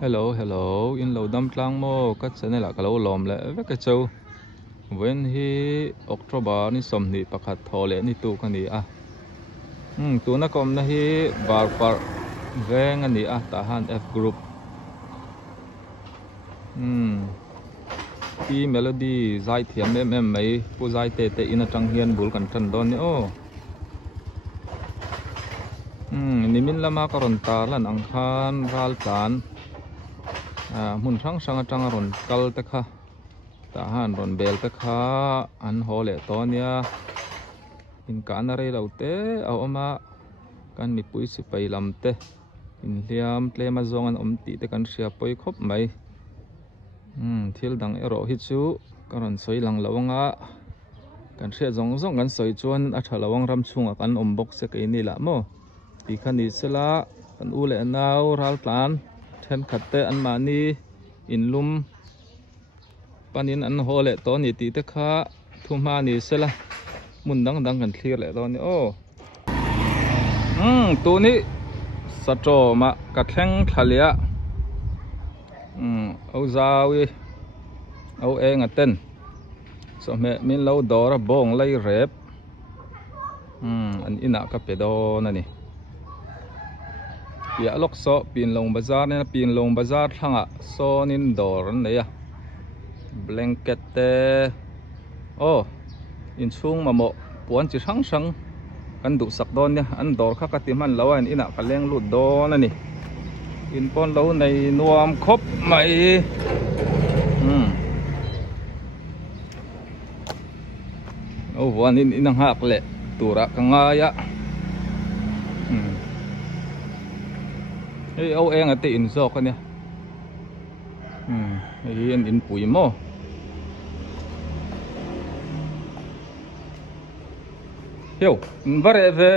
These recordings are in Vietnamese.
Hello, hello, in lo dam tlang mo kat sene la kalo lom le ve ka chau wen hi October ni som ni pakhat thole ni tu kani a tu na kom na hi bar par veng ani a ta han F group i melody zai thiam em mai pu zai te in atang hian bul kan than don ni o nimin lama karon tar lan ang khan ral tan mun sang atang ron kal te kha ta han ron bel te kha an hole to nia in kan re lo te a oma kan mi pui si pai lam te in liam tle ma zong an om ti te kan sia poi khop mai thil dang ero hi chu karon soi lang lawanga kan sia zong zong kan soi chuan a thalawang ram chunga kan om bok se ke ni la mo ti khani sela kan u le nau ral tlan then khatte an mani in lum panin an hole to ni ti te kha thuma ni sela mun dang kan thlir le to ni o tu ni sato ma ka thleng thalia au zawi au eng aten so me min lo dora bong lai rep an ina ka pedo na ni ya lok so pin long bazar ne pin long bazar thanga sonin dor an nei a blanket te in chung mamo puan chi sang kan du sak don nia an dor kha ka ti man lawan ina ka leng lut don ani in pon lo nei nuam khop mai wan in ang hak le tura ka nga ya ei au eng ate in zo ka nia ei in pui mo yo vare ve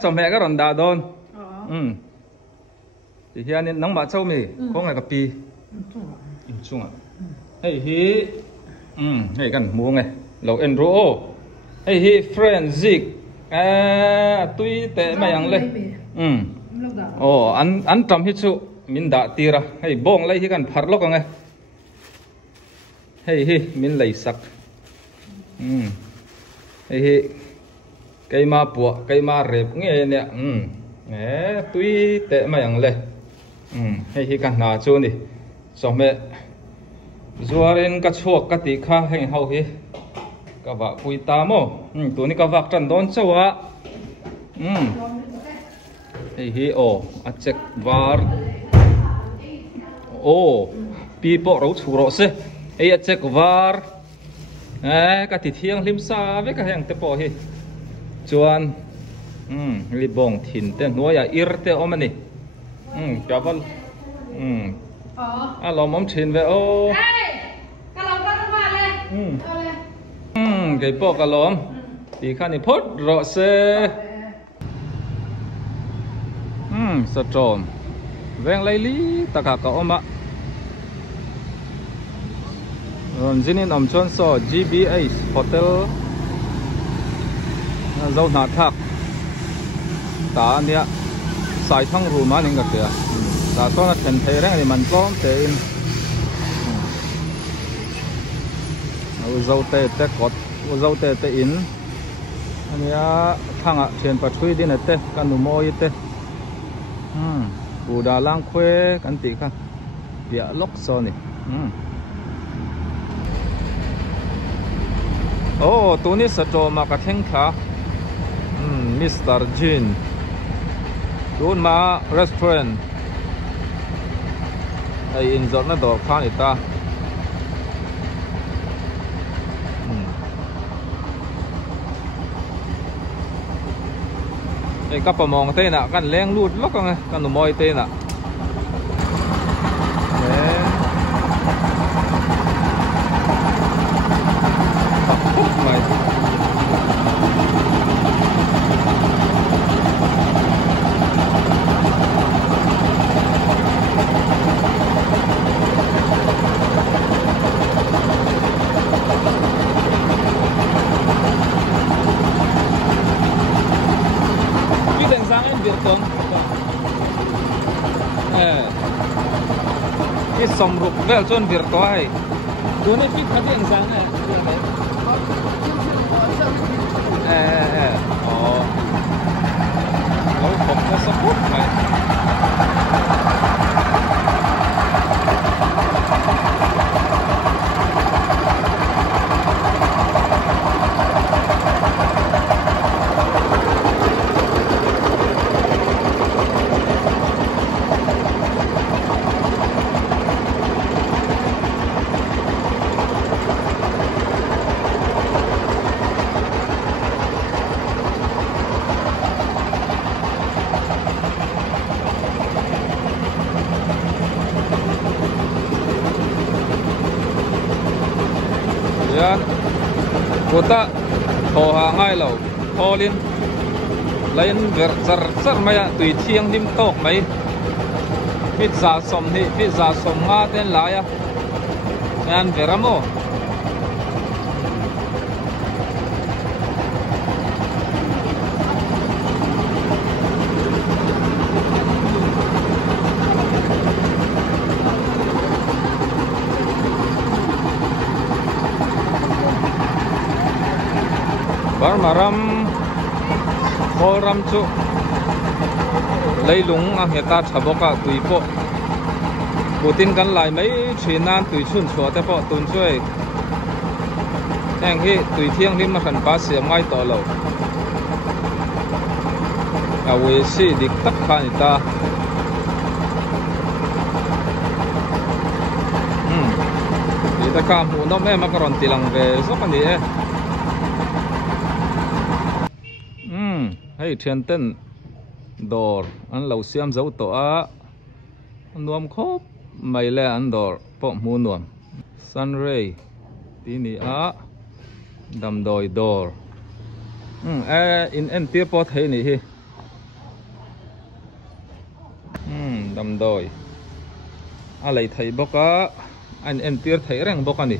chom mẹ cái ron da don thì hiện nên nắng bạc châu mi có ngày cà pi in chung à hey hi hey kan mua ngày lâu enro hey hi friend zik tui te mai yang le an tam hi chu min da tira hey bong lai hi kan phar lok ang hey hi min lai sak hey hi cây ma bùa cây ma rệp nghe nè tui te mai yang le hey hi kan na chu ni so me zuarin ka chuak ka ti kha heng hau hi ka wa pui ta mo tu ni ka wak tran don chawa hey hi a check var pi po ro chu ro se hey a check var ka ti thiang lim sa ve ka heng te po hi chuan li bong thin te nuaya ir te omani travel lom om thin ve ka lom ka ma le cái bộ cả lom thì khăn thì phốt rõ xe sợ tròn ven lấy lý tất cả các ông ạ rồi zinin om chon so GBA hotel dâu nát thạc ta nia sai thang room anh gặp kìa ta cho nó thành thế đấy thì mình có thể dâu tê tê cọt dâu tê tê in anh ya thang ạ trên phát huy đi này tê căn nụ môi tê bù đà lang khuê căn tị khăn bịa lốc so này tu ni sa cho mà cả theng khá Mr. Jin tuôn ma restaurant ai in giọt nó đỏ khá người ta cái cặp mong thế nào căn leng lút lóc căn đồ môi thế nào mày con cái sòng rục về chôn việc toai tôi này fit phát hiện sáng này không có support này yan kota thò hàng ngay lẩu thò lên lên ver zar zar maya tùy thiêng lim tóc mấy pizza som hi pizza som nga tên lá ya yan veramo maram khoram chu leilung a heta thaboka tuipo putin kan lai mai thinan tui chun chua te po tun choi eng hi tui thiang lim na khan pa siam ngai to lo a we si dik tak khan ta ta ka mu no me makaron tilang ve so kan ni e hay thian ten dor an lo siam zo to a nuam khop mai le an dor po mu nuam sunray ti ni a dam doi dor in en tia po thei ni hi dam doi a lei thei boka an en tir thei reng boka ni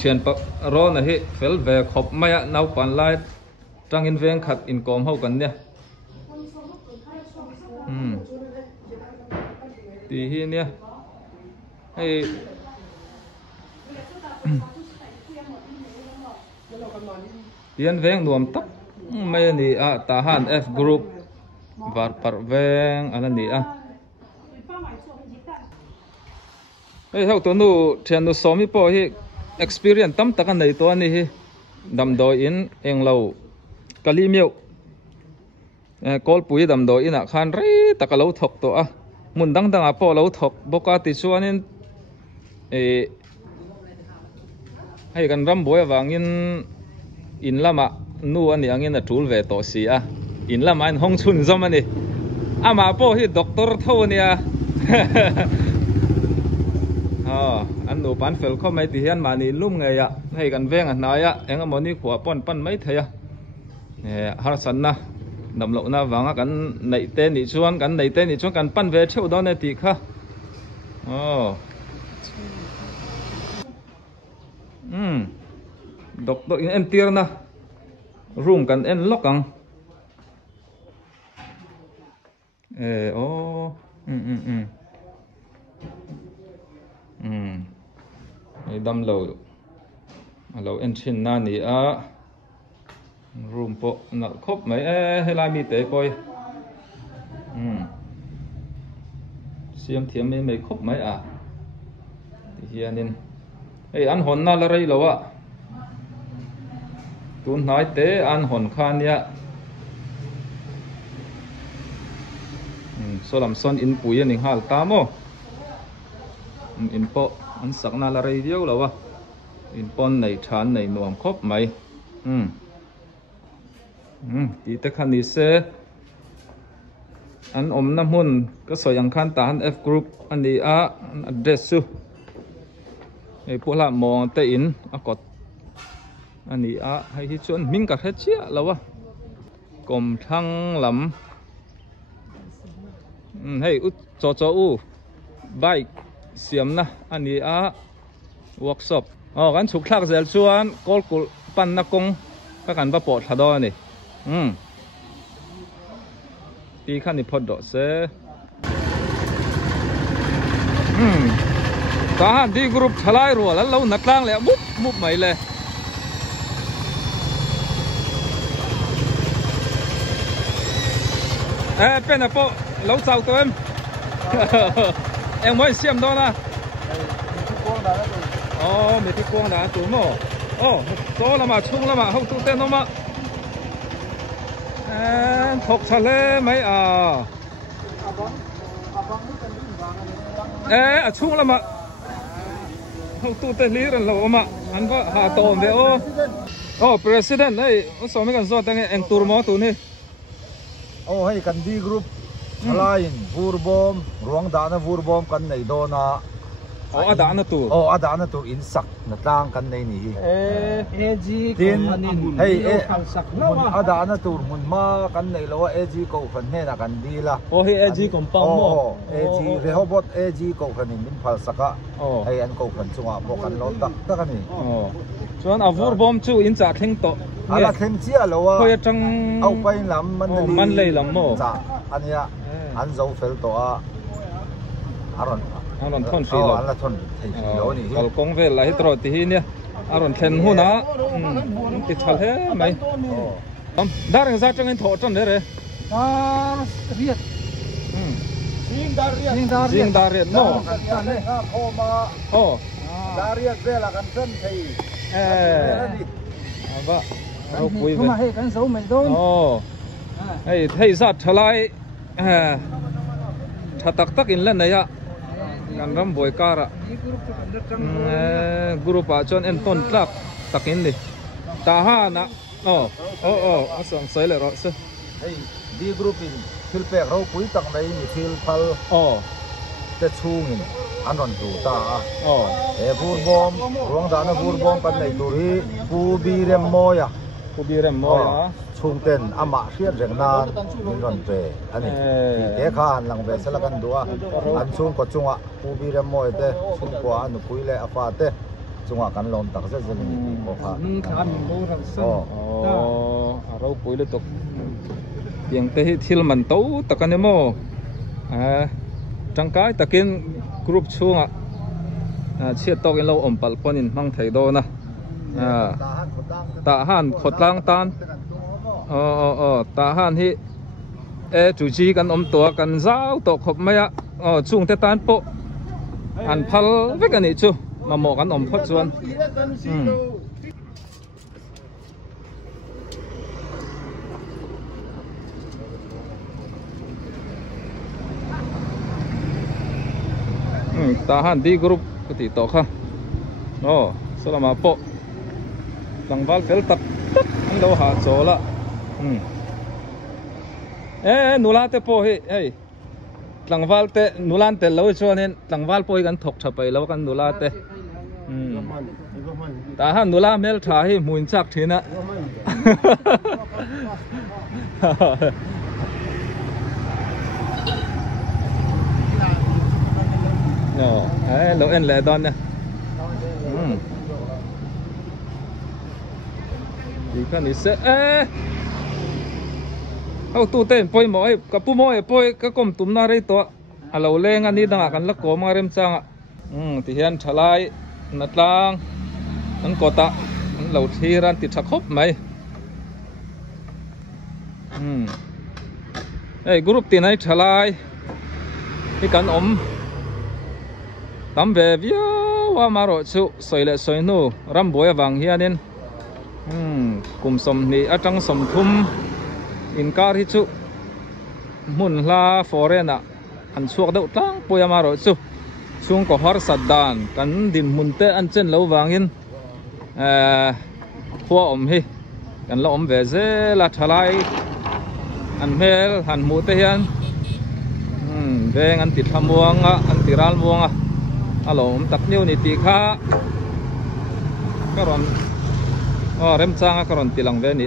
thian pa ro na hi fel ve khop maya nau pan lai tang in veng khat in kom ho kan nia ti hi nia hey tian veng nuam tak mai ni a ta han f group var par veng ala ni a hey ho to nu thian nu somi po hi experience tam taka nei to ani hi dam do in englo kali meu kol pui dam do ina khan re taka lo thok to a mun dang dang a po lo thok boka ti chuanin hei kan ram boy awangin in lama nu ani angin a tul ve to si a in lama in hong chun zom ani ama po hi doctor tho nia anh nụ bán phèo không mấy thì hiện mà ni lum ngày ạ hay gần ven à nói ạ em có ni của pon pan mấy thầy à har san na nằm lộ na vàngกันnảy tên ni chuanกันnảy tên ni chuanกันpan về theo đó này thì kha doctor in em tier na roomกันen lock ang đâm lâu en chin na ni a room po na khop mai hay lai mi te poi siam thiam mai khop mai a hianin ei an hon na la rei lo a tun nai te an hon khan ya solam son in pui ani hal ta mo in po an sakna la rei dio lo a in pon nei than nei nuam khop mai ti te khan ni se an om na mun ka soyang khan ta han f group ani a address su ei pula mong te in akot ani a hai hi chuan ming ka kha chia lo a kom thang lam hei u cho cho u bike siam na ani a workshop kan chuk thak zel chuan kol kul pan na kong ka kan ba po thado ni ti khan ni phod do se ta han di group thalai ro la lo natlang le mup mai le pen a po lo chau to em mới xem đó na mấy cái quang đã tụi mò số là mà chung là mà không tụi tên nó mà thuộc thật lẽ mấy chung là mà không tụi tên lý rồi lâu mà anh có hạ tồn về president đấy số mấy cái do tăng anh tụi mò tụi này hay cần đi group lain vurbom ruang dana vurbom kan nei dona adana tur adana tur in sak na tlang kan nei ni AG tin hey mun adana tur mun ma kan nei lo AG ko fan he na kan di la hey AG compound mo AG Rehoboth AG ko kan min phal saka hey an ko kan chunga bo kan lo tak tak ani chuan a vurbom chu in cha theng to ala theng chia lo wa khoi tang au pai lam man lei lam mo cha ania an zo fel to a aron thon si lo ala thon thei lo ni kal kong vel lai tro ti hi ne aron thlen hu na ti thal he mai dareng za chang in tho chan re riết riêng dar riết no dar riết ve là kan chân thei ba au pui ve mà hay kan số mình đôn hey thei za thalai tak tak in lan ya kan ram boy kara group a chon en ton tlak takin ni ta ha na asang sai le ro se hey di group in thil pe ro pui tak nei ni thil phal te chung in anon tu ta vurbom ruang dana vurbom kan nei turi pu bi rem moya chung ten ama hiat reng nan min ron pe ani te kha an lang ve sala kan duwa an chung ko chunga pu bi rem moi te chung ko anu pui le afa te chunga kan lon tak se zen ni ko kha kan mo ran san aro pui le tok piang te hi thil man to takan mo tangkai takin group chunga chiat tok in lo om pal ponin mang thei do na ta han khotlang tan ta han hi chủ chi kan om to kan zau to khop maya chung te tan po an phal vek ani chu ma mo kan om phot chuan ta han di group ti to kha salama po langwal fel tak an lo ha chola nula te po hi langwal te nulan te lo chuanin langwal po kan thok thapai lo kan nula te ta han nula mel tha hi muin chak thina lo en le don nè thì cái này sẽ tu tên poi moi cái pu moi poi cái com tum na rei to alo leng ani dang kan la ko ma rem chang thì hian thalai natlang an kota an lo thi ran ti thakop mai group tin ai thalai cái kan om tam về vía wa maro chu soi le soi nu ram boya wang hianin kum som ni atang som thum in kar hi chu mun la forena an chuak deuh tlang poya maro chu chung ko har sadan kan din mun te an chen lo wangin khua om hi kan lo om ve ze la thalai an mel han mu te hian veng an ti thamuanga an ti ral muanga alom tak niu ni ti kha karon rem changa karon tilang ve ni